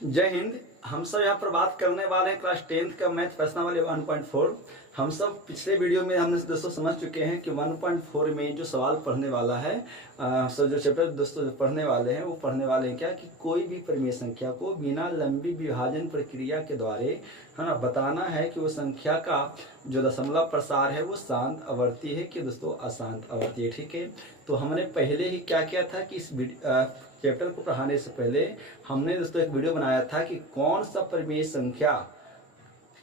जय हिंद। हम सब यहाँ पर बात करने वाले हैं क्लास 10th का मैथ प्रश्नावली 1.4। हम सब पिछले वीडियो में हमने दोस्तों समझ चुके हैं कि 1.4 में जो सवाल पढ़ने वाला है, सब जो चैप्टर दोस्तों जो पढ़ने वाले हैं वो पढ़ने वाले हैं क्या कि कोई भी परिमेय संख्या को बिना लंबी विभाजन प्रक्रिया के द्वारा है ना बताना है कि वो संख्या का जो दशमलव प्रसार है वो शांत आवर्ती है कि दोस्तों अशांत आवर्ती है। ठीक है, तो हमने पहले ही क्या किया था कि इस चैप्टर को पढ़ाने से पहले हमने दोस्तों एक वीडियो बनाया था कि कौन सा परिमेय संख्या,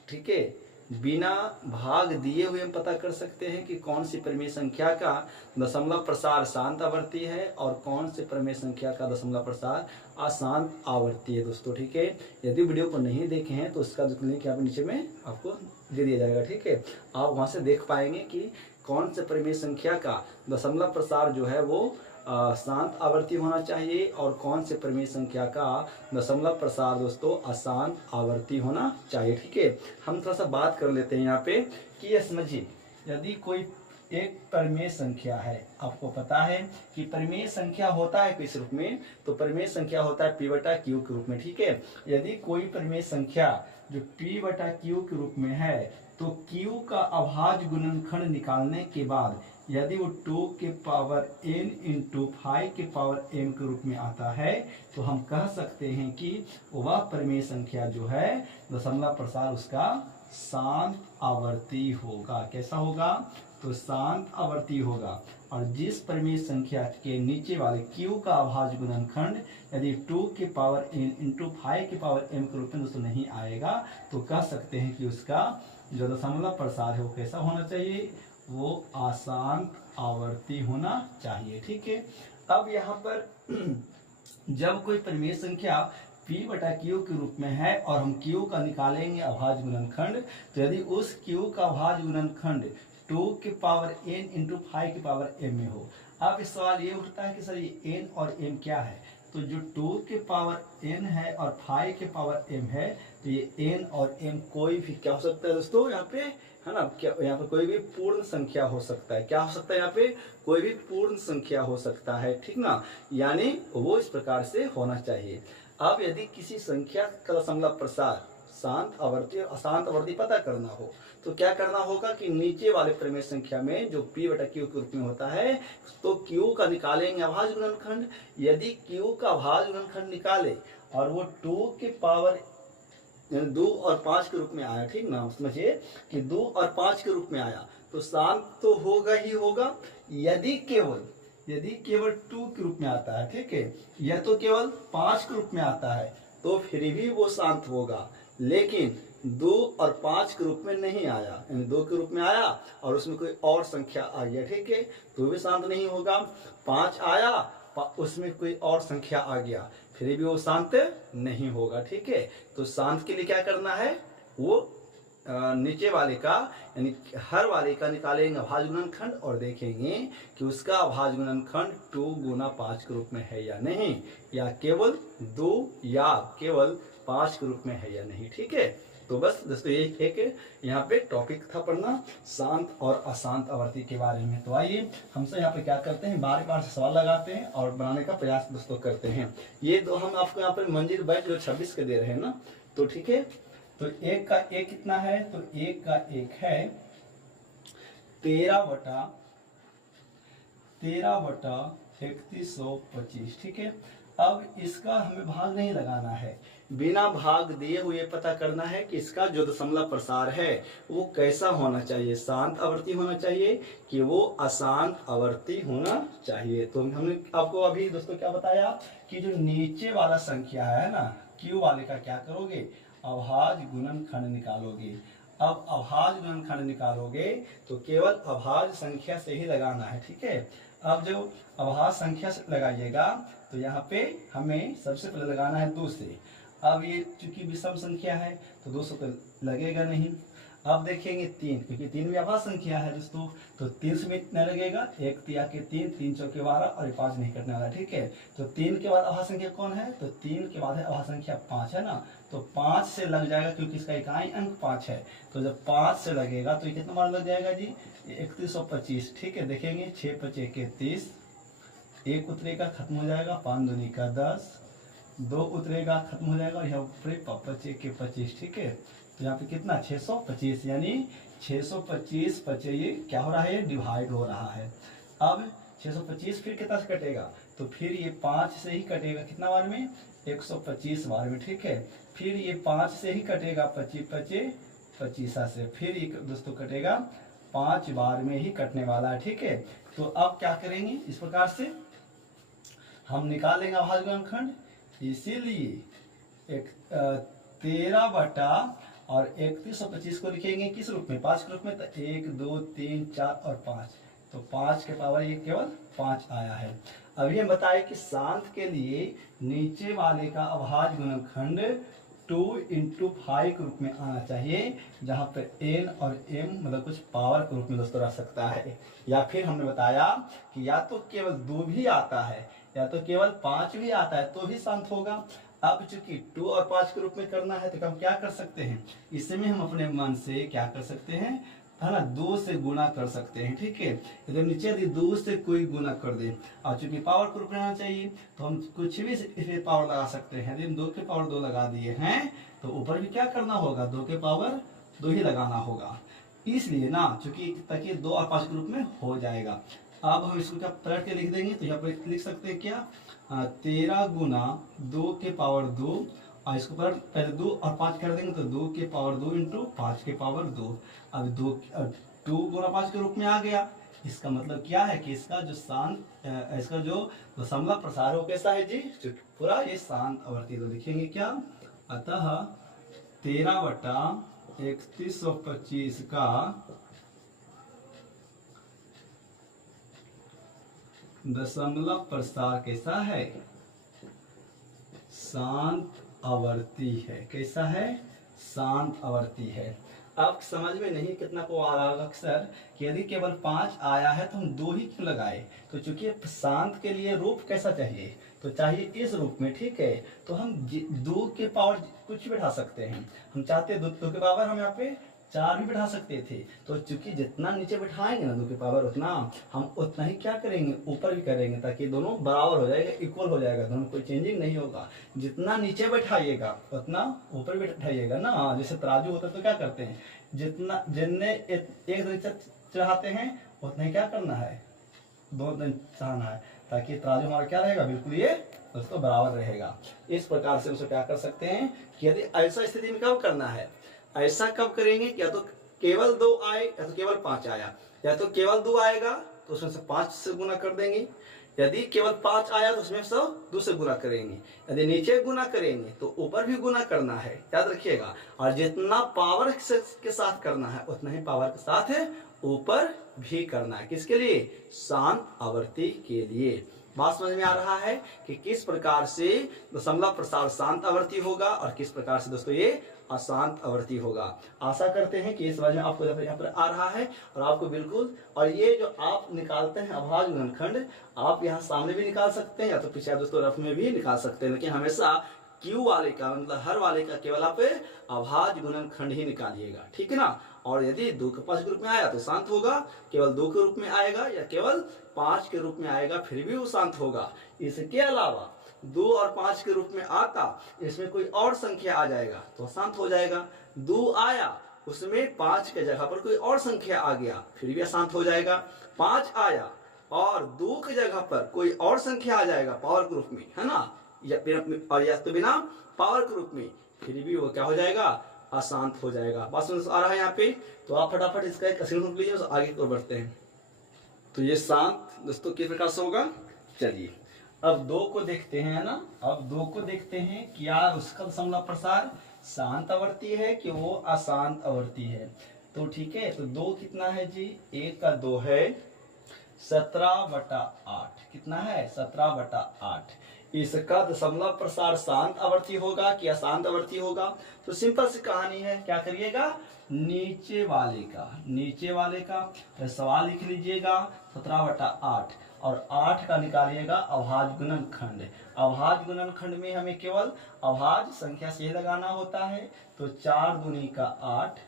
ठीक है, बिना भाग दिए हुए हम पता कर सकते हैं कि कौन सी परिमेय संख्या का दशमलव प्रसार शांत आवर्ती है और कौन से परिमेय संख्या का दशमलव प्रसार अशांत आवर्ती है दोस्तों। ठीक है, यदि वीडियो को नहीं देखे हैं तो उसका लिंक यहाँ पे नीचे में आपको दे दिया जाएगा। ठीक है, आप वहाँ से देख पाएंगे कि कौन से परिमेय संख्या का दशमलव प्रसार जो है वो शांत आवर्ती होना चाहिए और कौन से परिमेय संख्या का दशमलव प्रसार दोस्तों अशांत आवर्ती होना चाहिए। ठीक है, हम थोड़ा सा बात कर लेते हैं यहाँ पे कि ये समझिए, यदि कोई एक परिमेय संख्या है, आपको पता है कि परिमेय संख्या होता है किस रूप में, तो परिमेय संख्या होता है p/q के रूप में। ठीक है, यदि कोई परिमेय संख्या जो p/q के रूप में है तो q का अभाज्य गुणनखंड निकालने के बाद यदि वो 2 के पावर n इंटू 5 के पावर m के रूप में आता है तो हम कह सकते हैं कि वह परिमेय संख्या जो है दशमलव प्रसार उसका शांत आवर्ती होगा। कैसा होगा, तो शांत आवर्ती होगा। और जिस परिमेय संख्या के नीचे वाले q का अभाज्य गुणनखंड यदि 2 के पावर n इंटू 5 के पावर m के रूप में दोस्तों नहीं आएगा तो कह सकते हैं कि उसका जो दशमलव प्रसार है वो कैसा होना चाहिए, वो अशांत आवर्ती होना चाहिए। ठीक है, अब यहाँ पर जब कोई परिमेय संख्या p/q के रूप में है और हम q का निकालेंगे अभाज्य गुणनखंड, तो यदि उस q का अभाज्य गुणनखंड 2 के पावर n इंटू 5 के पावर m में हो। अब इस सवाल ये उठता है कि सर ये n और m क्या है, तो जो 2 के पावर n है और 5 के पावर m है तो ये n और m कोई भी क्या हो सकता है दोस्तों, यहाँ पे है ना, क्या यहाँ पे कोई भी पूर्ण संख्या हो सकता है। क्या हो सकता है, यहाँ पे कोई भी पूर्ण संख्या हो सकता है। ठीक ना, यानी वो इस प्रकार से होना चाहिए। अब यदि किसी संख्या का दशमलव प्रसार शांत आवर्ती और अशांत आवर्ती पता करना हो तो क्या करना होगा कि नीचे वाले परिमेय संख्या में जो p/q के रूप में होता है तो q का निकालेंगे अभाज्य गुणनखंड। यदि q का अभाज्य गुणनखंड निकाले और वो 2 के पावर 2 और 5 के रूप में आया, ठीक ना, समझिए कि 2 और 5 के रूप में आया तो शांत तो होगा ही होगा। यदि केवल 2 के रूप में आता है, ठीक है, या तो केवल 5 के रूप में आता है तो फिर भी वो शांत होगा। लेकिन 2 और 5 के रूप में नहीं आया, यानी 2 के रूप में आया और उसमें कोई और संख्या आ गया, ठीक है, तो भी शांत नहीं होगा। 5 आया, उसमें कोई और संख्या आ गया, फिर भी वो शांत नहीं होगा। ठीक है, तो शांत के लिए क्या करना है, वो नीचे वाले का यानी हर वाले का निकालेंगे अभाज्य गुणनखंड और देखेंगे कि उसका अभाज्य गुणनखंड 2 गुना 5 के रूप में है या नहीं, या केवल 2 या केवल 5 के रूप में है या नहीं। ठीक है, तो बस दोस्तों ये एक यहाँ पे टॉपिक था पढ़ना शांत और अशांत आवर्ती के बारे में। तो आइए हम सब यहाँ पे क्या करते हैं, बार बार से सवाल लगाते हैं और बनाने का प्रयास दोस्तों करते हैं। ये दो हम आपको यहाँ पे मंजिल बैठ जो 26 के दे रहे हैं ना, तो ठीक है, तो 1 का 1 कितना है, तो 1 का 1 है 13/3125। ठीक है, अब इसका हमें भाग नहीं लगाना है, बिना भाग दिए हुए पता करना है कि इसका जो दशमलव प्रसार है वो कैसा होना चाहिए, शांत आवर्ती होना चाहिए कि वो अशांत आवर्ती होना चाहिए। तो हमने आपको अभी दोस्तों क्या बताया कि जो नीचे वाला संख्या है ना q वाले का क्या करोगे, अभाज्य गुणनखंड निकालोगे। अब अभाज्य गुणनखंड निकालोगे तो केवल अभाज्य संख्या से ही लगाना है। ठीक है, अब जो अभाज्य संख्या से लगाइएगा तो यहाँ पे हमें सबसे पहले लगाना है 2 से। अब ये चूंकि विषम संख्या है तो 2 से तो लगेगा नहीं। अब देखेंगे 3, क्योंकि 3 भी अभाज्य संख्या है दोस्तों, तो 3 से भी नहीं लगेगा, 1 तिया के 3, 3 चौके 12 और 5 नहीं कटने वाला। ठीक है, तो 3 के बाद अभाज्य संख्या कौन है, तो 3 के बाद है अभाज्य संख्या 5 है ना, तो 5 से लग जाएगा क्योंकि इसका इकाई अंक 5 है। तो जब 5 से लगेगा तो ये कितना बार लग जाएगा जी, 3125। ठीक है, देखेंगे 6 × 5 = 31, 1 उतरेगा खत्म हो जाएगा, 5 दूनी का 10, 2 उतरेगा, खत्म हो जाएगा और यहाँ ऊपर 25 के 25, ठीक है। तो यहाँ पे कितना 625, यानी 625 ये क्या हो रहा है, डिवाइड हो रहा है। अब 625 फिर कितना से कटेगा, तो फिर ये 5 से ही कटेगा, कितना बार में, 125 बार में, ठीक है। फिर ये 5 से ही कटेगा, 25 से, फिर ये दोस्तों कटेगा 5 बार में ही कटने वाला है, ठीक है। तो अब क्या करेंगे, इस प्रकार से हम निकालेंगे अभाज्य गुणनखंड। इसीलिए 13 बटा और 3125 को लिखेंगे किस रूप में, 5 के रूप में। तो 1 2 3 4 और 5, तो 5 के पावर ये केवल 5 आया है। अब ये बताए कि शांत के लिए नीचे वाले का अभाज्य गुणनखंड 2 × 5 के रूप में आना चाहिए, जहाँ पे n और m मतलब कुछ पावर के रूप में दोस्तों रह सकता है। या फिर हमने बताया कि या तो केवल 2 भी आता है या तो केवल 5 भी आता है तो भी शांत होगा। अब चूंकि 2 और 5 के रूप में करना है तो हम क्या कर सकते हैं, इसमें हम अपने मन से क्या कर सकते हैं, है ना, 2 से गुना कर सकते हैं, ठीक है। यदि नीचे यदि 2 से कोई गुना कर दे और चूंकि पावर के रूप में आना चाहिए तो हम कुछ भी इसमें पावर लगा सकते हैं। यदि 2 के पावर 2 लगा दिए हैं तो ऊपर भी क्या करना होगा, 2 के पावर 2 ही लगाना होगा, इसलिए ना, चूंकि ताकि 2 और 5 के रूप में हो जाएगा। अब हम इसको क्या पलट के लिख देंगे, तो यहाँ पर लिख सकते हैं क्या, 13 गुना 2 के पावर 2, और इसको पर पहले 2 और 5 कर देंगे तो 2 के पावर 2 × 5 के पावर 2। अब 2 गुना 5 के रूप में आ गया। इसका मतलब क्या है कि इसका जो शांत इसका जो दशमलव प्रसार हो कैसा है जी, पूरा ये शांत आवर्ती। तो लिखेंगे क्या, अतः 13 बटा 3125 का दशमलव प्रसार कैसा है, शांत आवर्ती है। कैसा है, शांत आवर्ती है। अब समझ में नहीं कितना को आ रहा होगा अक्सर कि यदि केवल 5 आया है तो हम 2 ही क्यों लगाए, तो चूंकि शांत के लिए रूप कैसा चाहिए, तो चाहिए इस रूप में, ठीक है। तो हम 2 के पावर कुछ बैठा सकते हैं, हम चाहते 2 के पावर हम यहाँ पे 4 भी बैठा सकते थे। तो चूंकि जितना नीचे बैठाएंगे ना 2 की पावर उतना हम उतना ही क्या करेंगे, ऊपर भी करेंगे, ताकि दोनों बराबर हो जाएगा, इक्वल हो जाएगा, दोनों कोई चेंजिंग नहीं होगा। जितना नीचे बैठाइएगा उतना ऊपर भी बैठाइएगा ना। जैसे तराजू होता है तो क्या करते हैं, जितना जिनने एक नीचे चढ़ाते हैं उतना ही क्या करना है, 2 दिन चढ़ाना है, ताकि तराजू हमारा क्या रहेगा, बिल्कुल ये दोस्तों बराबर रहेगा। इस प्रकार से उसे क्या कर सकते हैं कि यदि ऐसा स्थिति में कब करना है, ऐसा कब करेंगे, या तो केवल 2 आए या तो केवल 5 आया, या तो केवल 2 आएगा तो उसमें से 5 से गुना कर देंगे, यदि केवल 5 आया तो उसमें से 2 से गुना करेंगे, यदि नीचे गुना करेंगे तो ऊपर भी गुना करना है, याद रखिएगा। और जितना पावर के साथ करना है उतना ही पावर के साथ है ऊपर भी करना है। किसके लिए, शांत आवर्ती के लिए। बात समझ में आ रहा है कि किस प्रकार से दशमलव प्रसार शांत आवर्ती होगा और किस प्रकार से दोस्तों ये अशांत आवर्ती होगा। आशा करते हैं कि इस समझ में आपको यहाँ पर आ रहा है और आपको बिल्कुल। और ये जो आप निकालते हैं अभाज्य गुणनखंड, आप यहाँ सामने भी निकाल सकते हैं या तो पीछे दोस्तों रफ में भी निकाल सकते हैं, लेकिन हमेशा क्यू वाले का मतलब हर वाले का केवल आप अभाज्य गुणनखंड ही निकालिएगा, ठीक है ना। और यदि 2 के 5 के रूप में आया तो शांत होगा, केवल 2 के रूप में आएगा या केवल 5 के रूप में आएगा फिर भी वो शांत होगा। इसके अलावा 2 और 5 के रूप में आता, इसमें कोई और संख्या आ जाएगा तो शांत हो जाएगा। 2 आया उसमें 5 के जगह पर कोई और संख्या आ गया फिर भी अशांत हो जाएगा। 5 आया और 2 की जगह पर कोई और संख्या आ जाएगा पावर के रूप में, है ना, या तो बिना पावर के रूप में, फिर भी वो क्या हो जाएगा, अशांत हो जाएगा। बात समझ आ रहा है यहाँ पे। तो आप फटाफट इसका एक स्क्रीनशॉट लीजिए और आगे को बढ़ते हैं। तो ये शांत दोस्तों किस प्रकार से होगा, चलिए अब 2 को देखते हैं, है ना। अब 2 को देखते हैं क्या उसका दशमलव प्रसार शांत आवर्ती है कि वो अशांत आवर्ती है। तो ठीक है, तो 2 कितना है जी, 1 का 2 है 17/8, कितना है 17/8। इसका दशमलव प्रसार शांत आवर्ती होगा कि अशांत आवर्ती होगा। तो सिंपल सी कहानी है, क्या करिएगा, नीचे वाले का सवाल लिख लीजिएगा 17/8 और 8 का निकालिएगा अभाज्य गुणनखंड। अभाज्य गुणनखंड में हमें केवल अभाज्य संख्या से लगाना होता है। तो 4 दूनी का 8,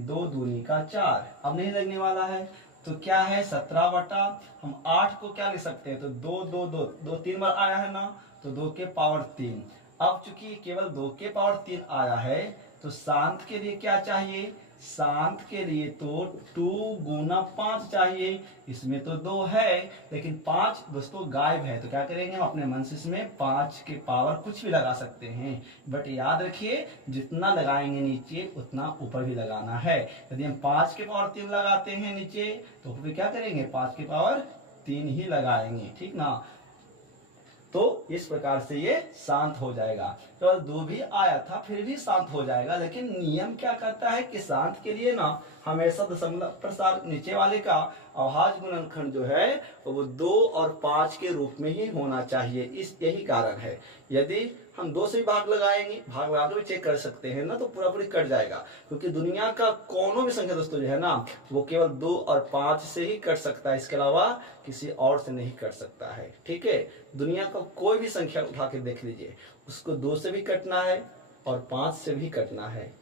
2 दूनी का 4, अब नहीं लगने वाला है तो क्या है 17 बटा, हम 8 को क्या लिख सकते हैं, तो 2 2 2 2 3 बार आया है ना, तो 2 के पावर 3। अब चूंकि केवल 2 के पावर 3 आया है तो शांत के लिए क्या चाहिए, शांत के लिए तो 2 गुना 5 चाहिए। इसमें तो 2 है लेकिन 5 दोस्तों गायब है, तो क्या करेंगे हम अपने मन से इसमें 5 के पावर कुछ भी लगा सकते हैं, बट याद रखिए जितना लगाएंगे नीचे उतना ऊपर भी लगाना है। यदि हम 5 के पावर 3 लगाते हैं नीचे तो फिर क्या करेंगे 5 के पावर 3 ही लगाएंगे, ठीक ना। तो इस प्रकार से ये शांत हो जाएगा। केवल 2 भी आया था फिर भी शांत हो जाएगा, लेकिन नियम क्या कहता है कि शांत के लिए ना हमेशा दशमलव प्रसार नीचे वाले का अभाज्य गुणनखंड जो है वो 2 और 5 के रूप में ही होना चाहिए। इस यही कारण है। यदि हम 2 से भी भाग लगाएंगे, भाग लगाकर भी चेक कर सकते हैं ना, तो पूरा पूरी कट जाएगा, क्योंकि दुनिया का कोनो भी संख्या दोस्तों जो है ना वो केवल 2 और 5 से ही कट सकता है, इसके अलावा किसी और से नहीं कट सकता है। ठीक है, दुनिया का कोई भी संख्या उठा के देख लीजिए, उसको 2 से भी कटना है और 5 से भी कटना है।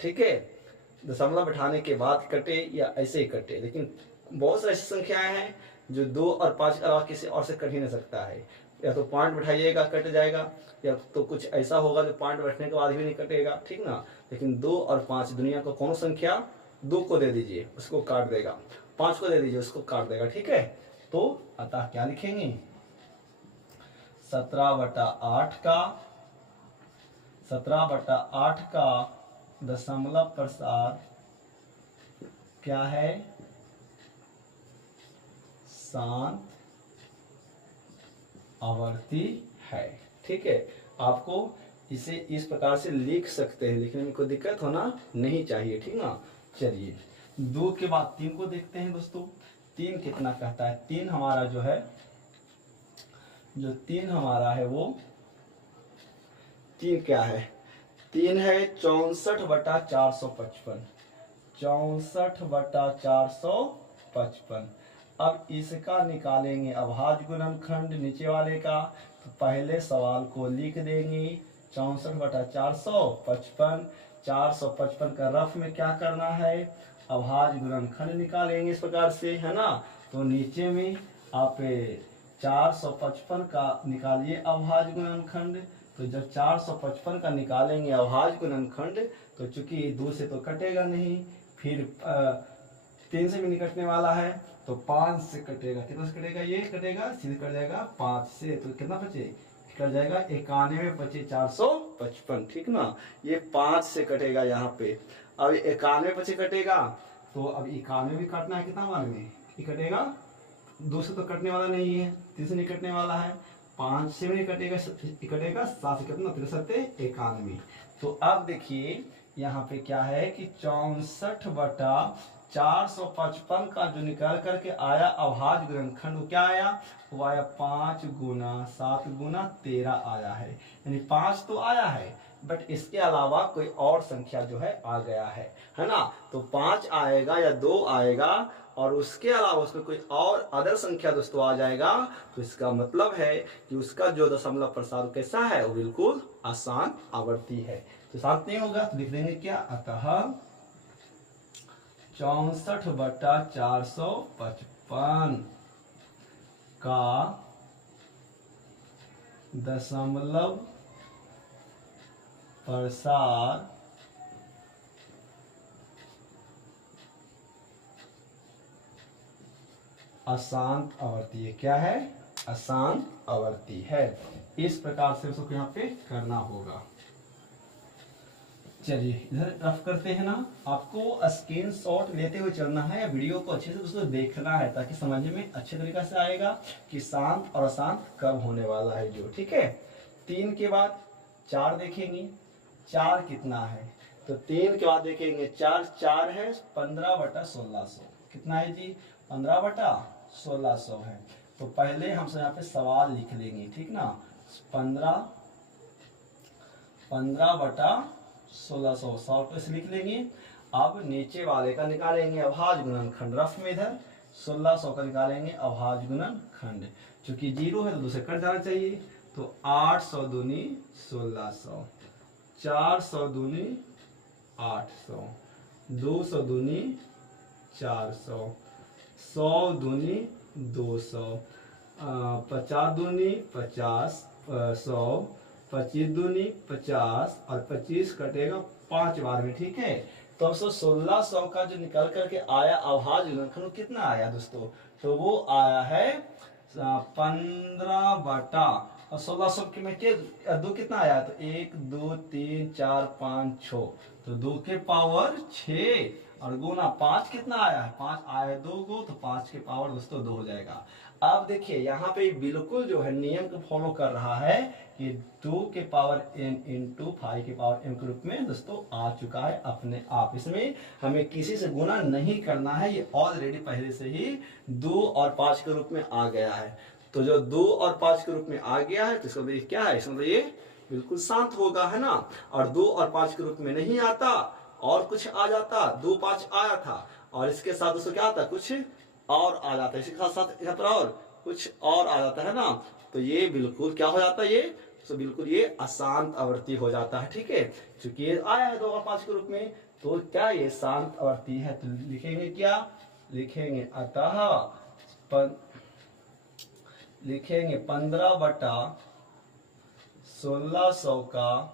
ठीक है, दशमलव बैठाने के बाद कटे या ऐसे ही कटे, लेकिन बहुत सारी ऐसी संख्याएं हैं जो 2 और 5 के अलावा किसी और से कट ही नहीं सकता है। या तो पॉइंट बैठाइएगा कट जाएगा, या तो कुछ ऐसा होगा जो पॉइंट बैठने के बाद भी नहीं कटेगा, ठीक ना। लेकिन 2 और 5 दुनिया को कौन संख्या, 2 को दे दीजिए उसको काट देगा, 5 को दे दीजिए उसको काट देगा। ठीक है, तो अतः क्या लिखेंगे 17/8 का दशमलव प्रसार क्या है, शांत आवर्ती है। ठीक है, आपको इसे इस प्रकार से लिख सकते हैं, लिखने में कोई दिक्कत होना नहीं चाहिए, ठीक ना। चलिए 2 के बाद 3 को देखते हैं दोस्तों। 3 कितना कहता है, 3 हमारा जो है, जो 3 हमारा है वो 3 क्या है, 3 है 64/455, 64/455। अब इसका निकालेंगे अभाज्य गुणनखंड नीचे वाले का, तो पहले सवाल को लिख देंगे 64/455। 455 का रफ में क्या करना है, अभाज्य गुणनखंड निकालेंगे इस प्रकार से, है ना। तो नीचे में आप 455 का निकालिए अभाज्य गुणनखंड। तो जब 455 का निकालेंगे अभाज्य गुणनखंड, तो चूंकि 2 से तो कटेगा नहीं, फिर 3 से भी नहीं कटने वाला है, तो 5 से कटेगा। कितना से कटेगा, ये कटेगा सीधे कट जाएगा 5 से, तो कितना बचे, कट जाएगा 91 बचे 455, ठीक ना। ये 5 से कटेगा यहाँ पे। अब 91 बचे कटेगा, तो अब 91 भी काटना है, कितना मान में ये कटेगा, 2 से तो कटने वाला नहीं है, 3 से नहीं कटने वाला है, 5 से भी नहीं कटेगा, कटेगा 7 से, कितना 63 91। तो अब देखिए यहाँ पे क्या है कि 64/455 का जो निकाल करके आया अभाज्य गुणनखंड, वो क्या आया, वो आया 5 गुना 7 गुना 13 आया है। यानी 5 तो आया है, बट इसके अलावा कोई और संख्या जो है आ गया है ना। तो 5 आएगा या 2 आएगा और उसके अलावा उसमें कोई और अदर संख्या दोस्तों आ जाएगा, तो इसका मतलब है कि उसका जो दशमलव प्रसार कैसा है, वो बिल्कुल आसान आवर्ती है। तो शांत नहीं होगा तो लिख देंगे क्या, अतः 64/455 का दशमलव प्रसार अशांत आवर्ती है। क्या है, अशांत आवर्ती है। इस प्रकार से उसको यहाँ पे करना होगा। चलिए इधर रफ करते हैं ना। आपको स्क्रीनशॉट लेते हुए चलना है या वीडियो को अच्छे से दोस्तों देखना है, ताकि समझ में अच्छे तरीके से आएगा कि शांत और अशांत कब होने वाला है जो। ठीक है, 3 के बाद 4 देखेंगे, 4 कितना है, तो 3 के बाद देखेंगे 4 है 15/1600, कितना है जी, 15/1600 है। तो पहले हम यहाँ पे सवाल लिख लेंगे, ठीक ना, 15/1600 शॉर्ट से लिख लेंगे। अब नीचे वाले का निकालेंगे अभाज्य गुणनखंड, रफ में इधर 1600 का निकालेंगे अभाज्य गुणनखंड। चूंकि 0 है तो 2 से कट जाना चाहिए, तो 800 दूनी 1600, 400 दूनी 800, 200 दूनी 400, 100 दूनी 200, 50 दूनी 50, 100, 25 दूनी 50 और 25 कटेगा 5 बार में, ठीक है। तो अब 1600 का जो निकल करके आया अभाज्य गुणनखंड कितना आया दोस्तों, तो वो आया है 15 बटा, और 1600 के में के दो कितना आया, तो 1 2 3 4 5 6, तो 2 के पावर 6 और गुना 5 कितना आया है, 5 आया है 2 गो, तो 5 के पावर दोस्तों 2 हो जाएगा। अब देखिए यहाँ पे बिल्कुल जो है नियम को फॉलो कर रहा है कि 2 के पावर n इंटू 5 के पावर m के रूप में दोस्तों आ चुका है अपने आप। इसमें हमें किसी से गुना नहीं करना है, ये ऑलरेडी पहले से ही 2 और 5 के रूप में आ गया है। तो जो 2 और 5 के रूप में आ गया है तो इसका मतलब क्या है, इसका मतलब ये बिल्कुल शांत होगा, है ना। और 2 और 5 के रूप में नहीं आता और कुछ आ जाता, 2 5 आया था और इसके साथ दोस्तों क्या आता, कुछ और आ जाता है, इसके साथ साथ यहाँ पर और कुछ और आ जाता है ना, तो ये बिल्कुल क्या हो जाता है, ये तो बिल्कुल ये अशांत आवर्ती हो जाता है, ठीक है। चूंकि ये आया है 2 और 5 के रूप में, तो क्या ये शांत आवर्ती है, तो लिखेंगे क्या, लिखेंगे अतः लिखेंगे 15 बटा 1600 का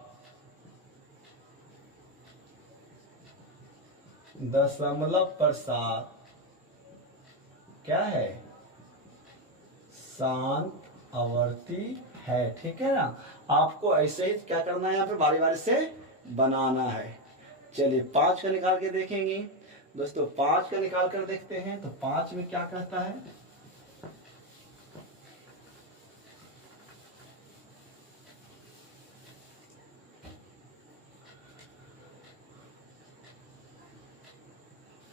0.4 क्या है, शांत आवर्ती है, ठीक है ना। आपको ऐसे ही क्या करना है, यहाँ पे बारी बारी से बनाना है। चलिए 5 का निकाल के देखेंगे दोस्तों, 5 का निकाल कर देखते हैं। तो 5 में क्या कहता है,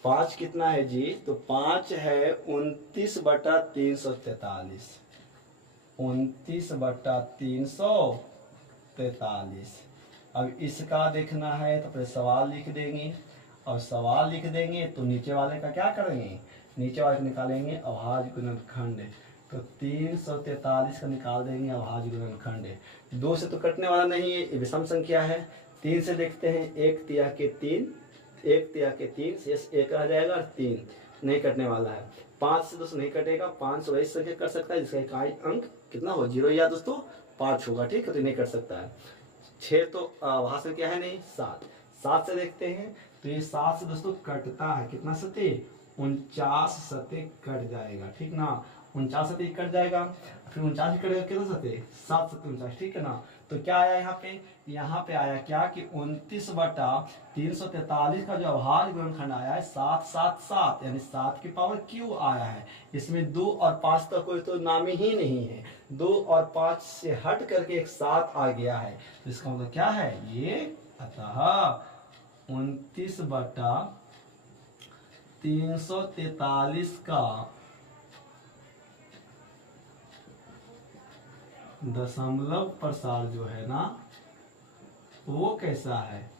पांच कितना है जी, तो 5 है 29 बटा 343, 29 बटा 343। अब इसका देखना है तो फिर सवाल लिख देंगे, और सवाल लिख देंगे तो नीचे वाले का क्या करेंगे, नीचे वाले को निकालेंगे अभाज्य गुणनखंड। तो 343 का निकाल देंगे अभाज्य गुणनखंड। 2 से तो कटने वाला नहीं है, ये विषम संख्या है। 3 से देखते हैं, 1 तिया के 3, 1 तिया के 3 शेष 1 रह जाएगा और 3 नहीं कटने वाला है। 5 से दोस्तों नहीं कटेगा, 5 से वही संख्या कर सकता है जिसका इकाई अंक कितना हो, 0 या दोस्तों 5 होगा, ठीक है, तो नहीं कर सकता है। 6 तो वहां से क्या है नहीं, 7, 7 से देखते हैं तो ये 7 से दोस्तों कटता है, कितना सते, 49 सते कट जाएगा, ठीक ना, 49 सते कट जाएगा, फिर 49 कटेगा कितना सते, 7 सते 49, ठीक है ना। तो क्या आया यहाँ पे आया क्या कि 29 बटा 343 का जो अभाज्य गुणनखंड आया है 7 7 7, यानी 7 की पावर क्यू आया है। इसमें 2 और 5 का कोई तो नाम ही नहीं है, 2 और 5 से हट करके एक 7 आ गया है, तो इसका मतलब क्या है ये, अतः 29 बटा 343 का दशमलव प्रसार जो है ना वो कैसा है,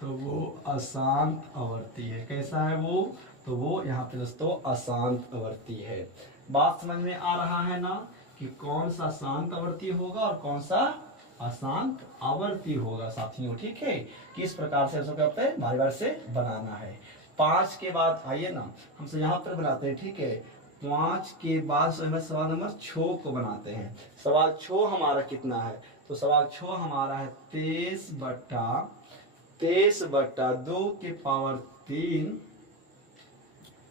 तो वो अशांत आवर्ती है। कैसा है वो, तो वो यहाँ पे दोस्तों अशांत आवर्ती है। बात समझ में आ रहा है ना कि कौन सा शांत आवर्ती होगा और कौन सा अशांत आवर्ती होगा साथियों, ठीक है। किस प्रकार से इसको बार बार से बनाना है। 5 के बाद आइए ना हमसे यहाँ पर बनाते हैं, ठीक है। 5 के बाद सवाल नंबर 6 को बनाते हैं। सवाल 6 हमारा कितना है, तो सवाल 6 हमारा है 23 बटा 2 के पावर 3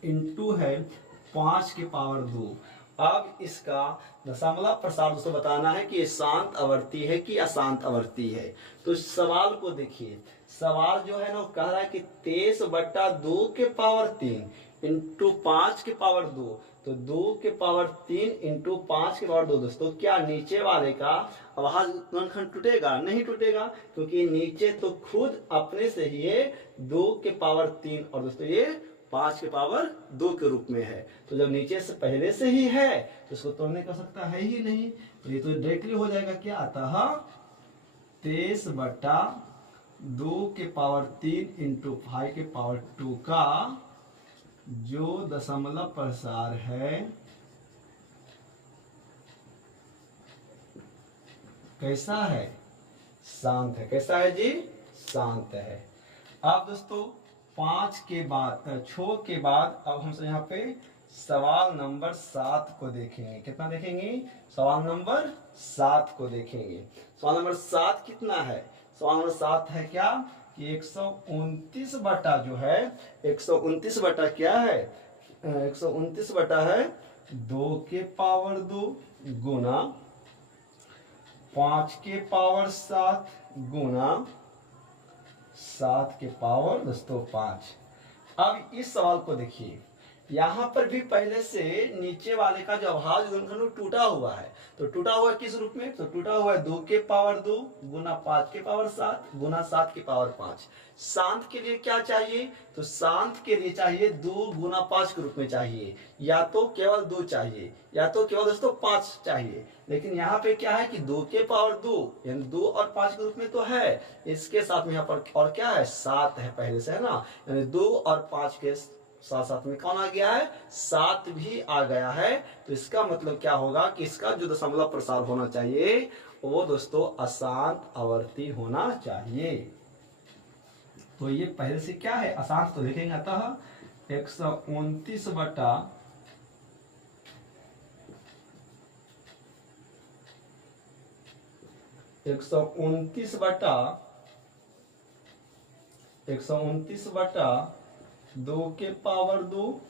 इंटू है 5 के पावर 2। अब इसका दशमलव प्रसार दोस्तों बताना है कि ये शांत आवर्ती है कि अशांत आवर्ती है। तो सवाल को देखिए, सवाल जो है ना कह रहा है कि 23 बटा 2 के पावर 3 इंटू 5 के पावर 2, तो 2 के पावर 3 इंटू 5 के पावर 2 दोस्तों, क्या नीचे वाले का अभाज्य गुणनखंड टूटेगा, नहीं टूटेगा, क्योंकि नीचे तो खुद अपने से ही ये 2 के पावर 3 और दोस्तों ये 5 के पावर 2 के रूप में है। तो जब नीचे से पहले से ही है तो इसको तोड़ने का सकता है ही नहीं, तो ये तो डायरेक्टली हो जाएगा क्या, अतः 23 बटा 2 के पावर 3 इंटू 5 के पावर 2 का जो दशमलव प्रसार है कैसा है, शांत है। कैसा है जी, शांत है। अब दोस्तों 5 के बाद 6 के बाद अब हमसे यहाँ पे सवाल नंबर 7 को देखेंगे। कितना देखेंगे? सवाल नंबर 7 को देखेंगे। सवाल नंबर 7 कितना है? सवाल नंबर 7 है क्या कि 129 बटा जो है 129 बटा क्या है? 129 बटा है 2 के पावर 2 गुना 5 के पावर 7 गुना 7 के पावर दोस्तों 5। अब इस सवाल को देखिए, यहां पर भी पहले से नीचे वाले का जो अभाज्य गुणनखंड टूटा हुआ है, तो टूटा हुआ किस रूप में? तो टूटा हुआ है 2 के पावर 2 गुना 5 के पावर 7 गुना 7 के पावर 5। शांत के लिए क्या चाहिए? तो शांत के लिए चाहिए 2 गुना 5 के रूप में चाहिए, या तो केवल 2 चाहिए, या तो केवल दोस्तों 5 चाहिए। लेकिन यहाँ पे क्या है कि 2 के पावर 2 यानी 2 और 5 के रूप में तो है, इसके साथ में यहाँ पर और क्या है? 7 है पहले से, है ना। यानी 2 और 5 के साथ साथ में कौन आ गया है? 7 भी आ गया है। तो इसका मतलब क्या होगा कि इसका जो दशमलव प्रसार होना चाहिए वो दोस्तों अशांत आवर्ती होना चाहिए। तो ये पहले से क्या है? अशांत। तो लिखेंगे अतः 129 बटा 129 बटा 129 बटा 2 के पावर 2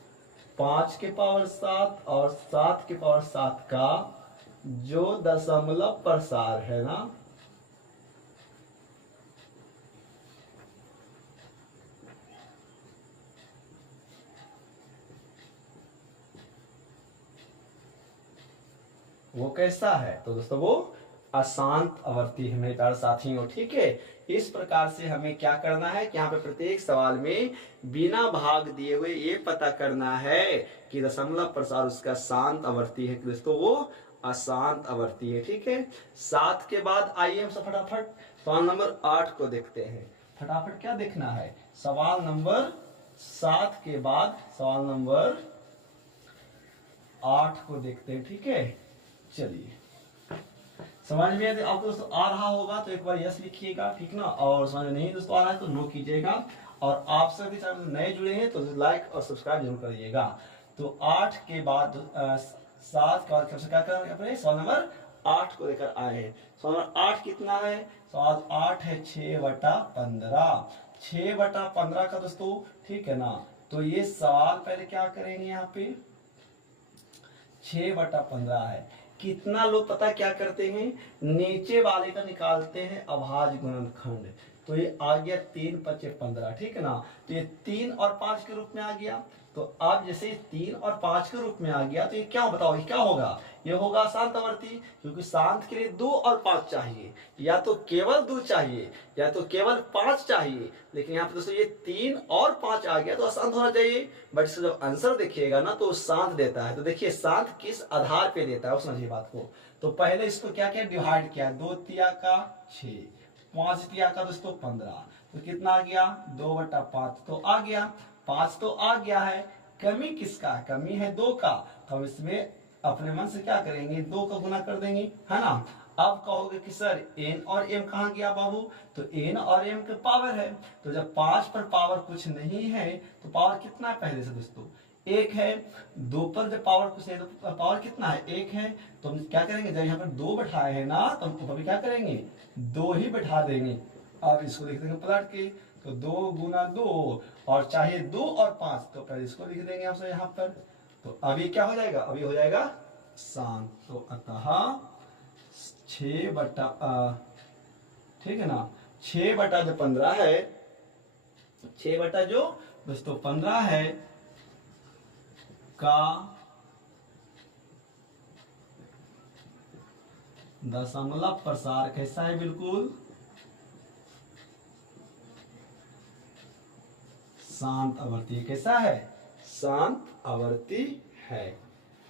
5 के पावर 7 और 7 के पावर 7 का जो दशमलव प्रसार है ना, वो कैसा है? तो दोस्तों वो अशांत आवर्ती है मेरे प्यारे साथियों। ठीक है, इस प्रकार से हमें क्या करना है कि यहाँ पे प्रत्येक सवाल में बिना भाग दिए हुए ये पता करना है कि दशमलव प्रसार उसका शांत आवर्ती है कि दोस्तों वो अशांत आवर्ती है। ठीक है, 7 के बाद आइए हम फटाफट सवाल नंबर 8 को देखते हैं। फटाफट क्या देखना है? सवाल नंबर 7 के बाद सवाल नंबर 8 को देखते हैं। ठीक है, चलिए समझ में यदि आपको दोस्तों आ रहा होगा तो एक बार यस लिखिएगा, ठीक ना। और समझ में नहीं दोस्तों आ रहा है तो नो कीजिएगा। और आप सभी चैनल नए जुड़े हैं तो लाइक और सब्सक्राइब जरूर करिएगा। तो 8 के बाद 7 के बाद क्या करेंगे? अपने सवाल नंबर 8 को लेकर आए हैं। सवाल नंबर 8 कितना है? सवाल 8 है 6/15। 6/15 का दोस्तों, ठीक है ना। तो ये सवाल पहले क्या करेंगे? यहाँ पे 6/15 है। कितना लोग पता क्या करते हैं? नीचे वाले का निकालते हैं अभाज्य गुणनखंड। तो ये आ गया 3×5=15, ठीक है ना। तो ये 3 और 5 के रूप में आ गया। तो अब जैसे 3 और 5 के रूप में आ गया तो ये क्या बताओ, ये क्या होगा? ये होगा शांत आवर्ती, क्योंकि शांत के लिए 2 और 5 चाहिए, या तो केवल 2 चाहिए या तो केवल 5 चाहिए। लेकिन यहाँ पे दोस्तों ये 3 और 5 आ गया तो अशांत होना चाहिए। बट इसका जब आंसर देखिएगा ना तो शांत देता है। तो देखिए शांत किस आधार पे देता है, समझिए बात को। तो पहले इसको क्या किया? डिवाइड किया। 2 तिया का 6, 5 तिया का दोस्तों 15। तो कितना आ गया? 2/5 तो आ गया, 5 तो आ गया है। कमी किसका? कमी है 2 का। तो हम इसमें अपने मन से क्या करेंगे? 2 का गुना कर देंगे, है ना। अब कहोगे कि सर n और m कहाँ गया बाबू? तो n और m के पावर है। तो जब 5 पर पावर कुछ नहीं है तो पावर कितना है पहले से दोस्तों? 1 है। 2 पर जब पावर कुछ नहीं तो पावर कितना है? 1 है। तो हम क्या करेंगे? जब यहाँ पर 2 बैठाए हैं ना तो हम ऊपर भी क्या करेंगे? 2 ही बैठा देंगे। अब इसको लिख देंगे पलट के। तो 2 गुना 2 और चाहे 2 और 5, तो पहले इसको लिख देंगे हम यहाँ पर। तो अभी क्या हो जाएगा? अभी हो जाएगा शांत। तो अतः 6 ठीक है ना, 6/15 है। 6 जो दोस्तों 15 है का दशमलव प्रसार कैसा है? बिल्कुल शांत आवर्ती। कैसा है? शांत आवर्ती है।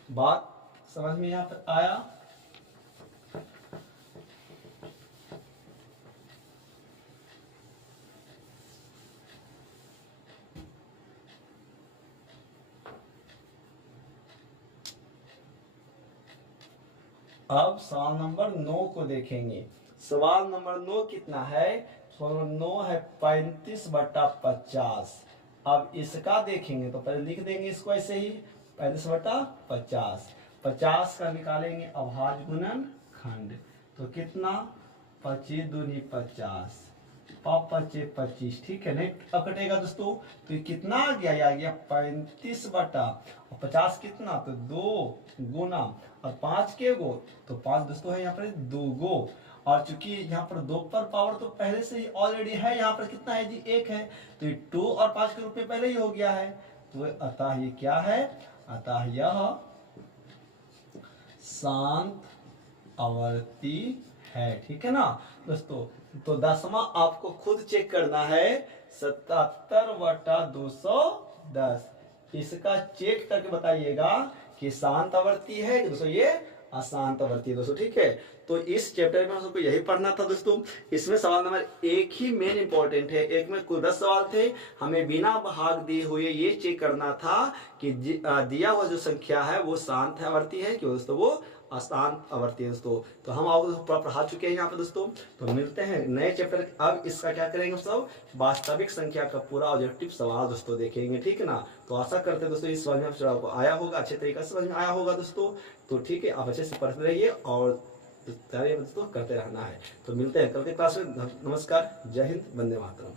बात समझ में यहां पर आया? अब सवाल नंबर 9 को देखेंगे। सवाल नंबर 9 कितना है? सवाल नंबर 9 है 35/50। अब इसका देखेंगे तो पहले लिख देंगे इसको ऐसे ही। 35/50, 50 का निकालेंगे अभाज्य गुणनखंड, तो कितना 25 दूनी 50, 5×5 = 25, ठीक है। नहीं अब कटेगा दोस्तों, तो ये कितना आ गया, ये आ गया 35/50, कितना तो 2 गुना और 5 के गो, तो 5 दोस्तों है यहाँ पर 2 गो, और चूंकि यहाँ पर 2 पर पावर तो पहले से ही ऑलरेडी है, यहाँ पर कितना है जी 1 है, तो ये 2 और 5 के रूप में पहले ही हो गया है, तो अतः ये क्या है, अतः यह शांत आवर्ती है, ठीक है ना दोस्तों। तो 10वां आपको खुद चेक करना है, 77/210, इसका चेक करके बताइएगा कि शांत आवर्ती है कि दोस्तों ये अशांत आवर्ती है दोस्तों, ठीक है। तो इस चैप्टर में हम सबको यही पढ़ना था दोस्तों। इसमें सवाल नंबर 1 ही मेन इंपॉर्टेंट है, एक में कुल 10 सवाल थे, हमें बिना भाग दिए हुए ये चेक करना था कि दिया हुआ जो संख्या है वो शांत आवर्ती है कि दोस्तों वो अशांत आवर्ती है दोस्तों। तो हम आपको पूरा पढ़ा चुके हैं यहाँ पे दोस्तों। तो मिलते हैं नए चैप्टर, अब इसका क्या करेंगे सब, वास्तविक संख्या का पूरा ऑब्जेक्टिव सवाल दोस्तों देखेंगे, ठीक है ना। तो आशा करते हैं दोस्तों इस समझ में आपको आया होगा, अच्छे तरीके से समझ में आया होगा दोस्तों। तो ठीक है, आप अच्छे से पढ़ते रहिए और तैयारी दोस्तों करते रहना है। तो मिलते हैं कल के क्लास में। नमस्कार, जय हिंद, वंदे मातरम।